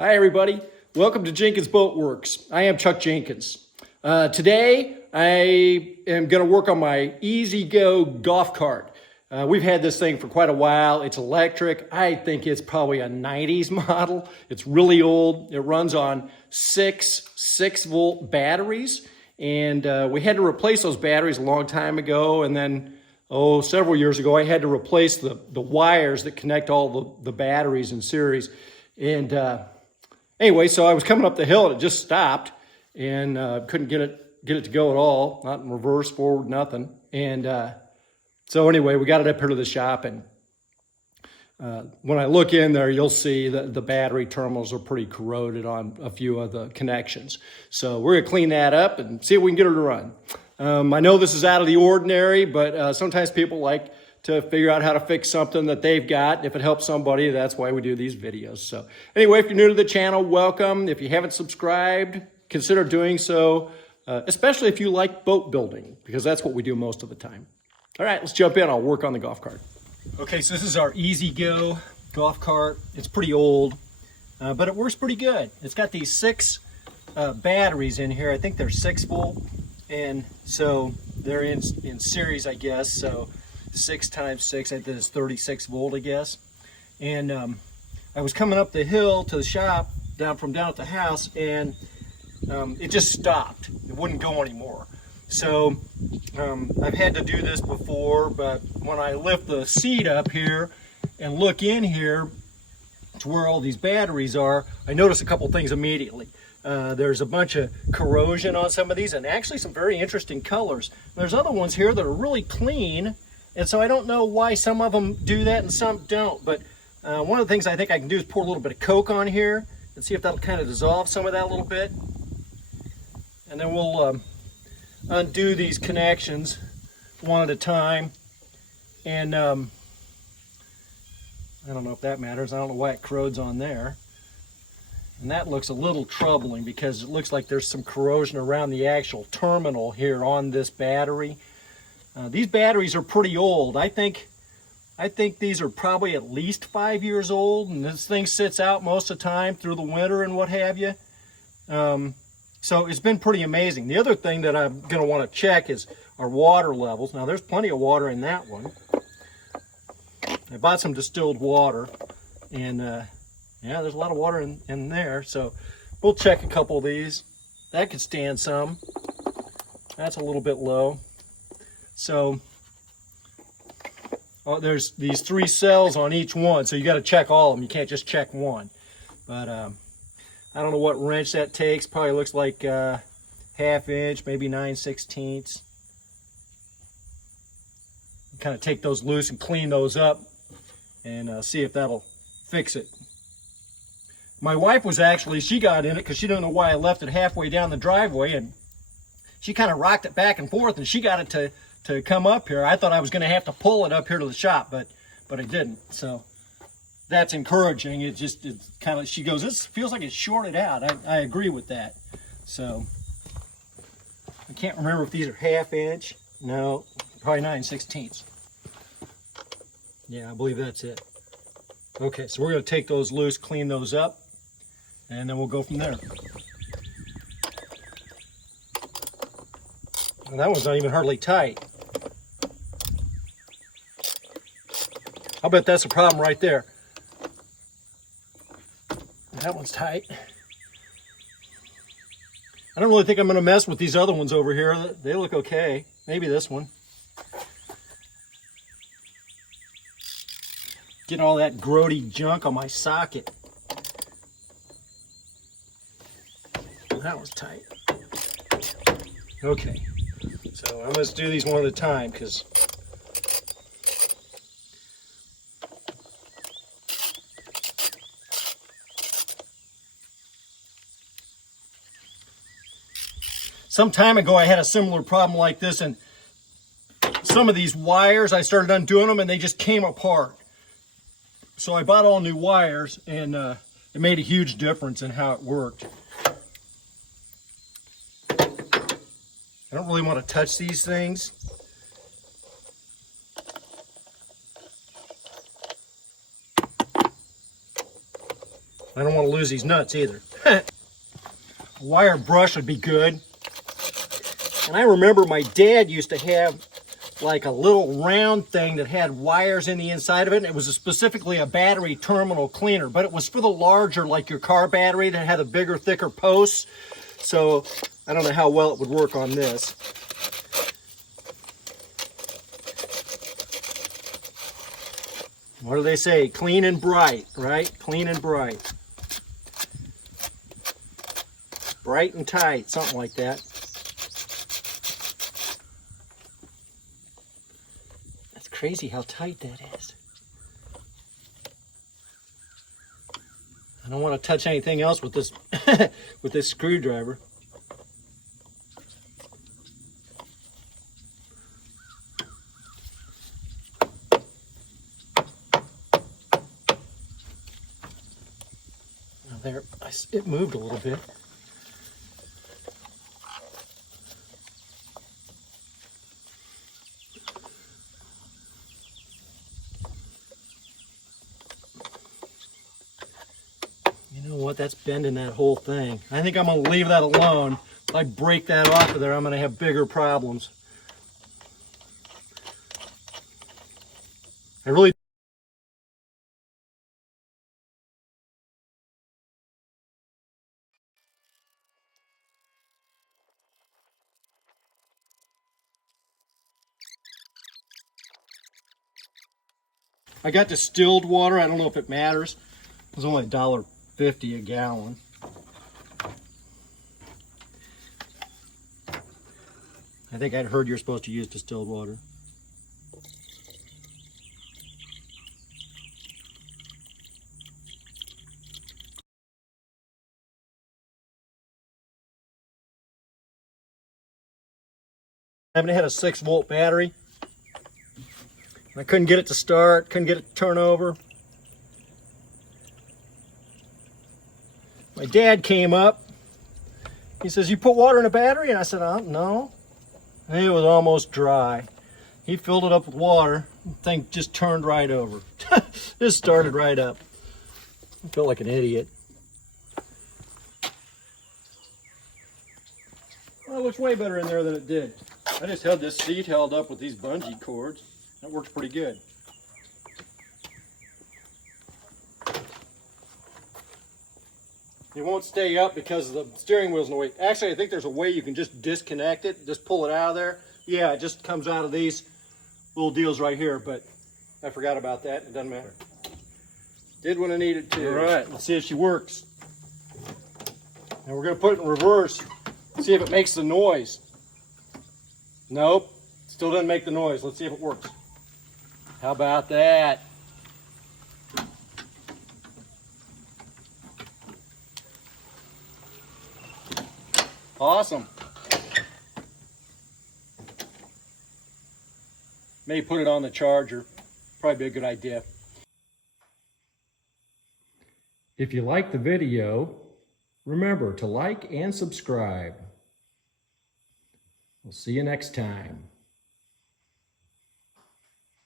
Hi everybody, welcome to Jenkins Boat Works. I am Chuck Jenkins. Today I am going to work on my EZGO Golf Cart. We've had this thing for quite a while. It's electric. I think it's probably a 90s model. It's really old. It runs on six 6-volt batteries, and we had to replace those batteries a long time ago, and then several years ago I had to replace the wires that connect all the batteries in series. And anyway, so I was coming up the hill and it just stopped, and couldn't get it to go at all, not in reverse, forward, nothing. And so anyway, we got it up here to the shop, and when I look in there, you'll see that the battery terminals are pretty corroded on a few of the connections. So we're gonna clean that up and see if we can get her to run. I know this is out of the ordinary, but sometimes people like to figure out how to fix something that they've got. If it helps somebody, that's why we do these videos. So anyway, if you're new to the channel, welcome. If you haven't subscribed, consider doing so, especially if you like boat building, because that's what we do most of the time. All right, let's jump in. I'll work on the golf cart. Okay, so this is our EZGO golf cart. It's pretty old, but it works pretty good. It's got these 6 batteries in here. I think they're 6-volt, and so they're in series, I guess. So 6 times 6, I think it's 36 volt, I guess. And I was coming up the hill to the shop down at the house, and it just stopped. It wouldn't go anymore. So I've had to do this before, but when I lift the seat up here and look in here to where all these batteries are, I notice a couple things immediately. There's a bunch of corrosion on some of these, and actually some very interesting colors. There's other ones here that are really clean, and so I don't know why some of them do that and some don't. But one of the things I think I can do is pour a little bit of Coke on here and see if that'll kind of dissolve some of that a little bit. And then we'll undo these connections one at a time. And I don't know if that matters. I don't know why it corrodes on there. And that looks a little troubling because it looks like there's some corrosion around the actual terminal here on this battery. These batteries are pretty old. I think these are probably at least 5 years old, and this thing sits out most of the time through the winter and what have you. So it's been pretty amazing. The other thing that I'm going to want to check is our water levels. Now there's plenty of water in that one. I bought some distilled water, and yeah, there's a lot of water in there. So we'll check a couple of these. That could stand some. That's a little bit low. So there's these 3 cells on each one, so you got to check all of them. You can't just check one. But I don't know what wrench that takes. Probably looks like 1/2 inch, maybe 9/16. Kind of take those loose and clean those up and see if that'll fix it. My wife was actually, she got in it because she didn't know why I left it halfway down the driveway, and she kind of rocked it back and forth, and she got it to come up here. I thought I was going to have to pull it up here to the shop, but I didn't. So that's encouraging. It's kind of, she goes, this feels like it's shorted out. I agree with that. So I can't remember if these are 1/2 inch. No, probably 9/16. Yeah, I believe that's it. Okay, so we're going to take those loose, clean those up, and then we'll go from there. And that one's not even hardly tight. I'll bet that's the problem right there. That one's tight. I don't really think I'm going to mess with these other ones over here. They look okay. Maybe this one. Getting all that grody junk on my socket. That was tight. Okay. So I'm going to do these one at a time because some time ago I had a similar problem like this, and some of these wires, I started undoing them and they just came apart. So I bought all new wires, and it made a huge difference in how it worked. I don't really want to touch these things. I don't want to lose these nuts either. A wire brush would be good. And I remember my dad used to have like a little round thing that had wires in the inside of it. And it was specifically a battery terminal cleaner, but it was for the larger, like your car battery that had a bigger, thicker posts. So I don't know how well it would work on this. What do they say? Clean and bright, right? Clean and bright. Bright and tight, something like that. That's crazy how tight that is. I don't want to touch anything else with this with this screwdriver. There, it moved a little bit. You know what? That's bending that whole thing. I think I'm going to leave that alone. If I break that off of there, I'm going to have bigger problems. I really I got distilled water. I don't know if it matters. It was only $1.50 a gallon. I think I'd heard you're supposed to use distilled water. I haven't had a 6-volt battery. I couldn't get it to start, couldn't get it to turn over. My dad came up. He says, "You put water in a battery?" And I said, "No." And it was almost dry. He filled it up with water. The thing just turned right over. Just started right up. I felt like an idiot. Well, it looks way better in there than it did. I just held this seat held up with these bungee cords. That works pretty good. It won't stay up because the steering wheel's in the way. Actually, I think there's a way you can just disconnect it, just pull it out of there. Yeah, it just comes out of these little deals right here, but I forgot about that. It doesn't matter. Did what I needed to. All right, let's see if she works. And we're gonna put it in reverse, see if it makes the noise. Nope, still doesn't make the noise. Let's see if it works. How about that? Awesome. Maybe put it on the charger. Probably be a good idea. If you like the video, remember to like and subscribe. We'll see you next time.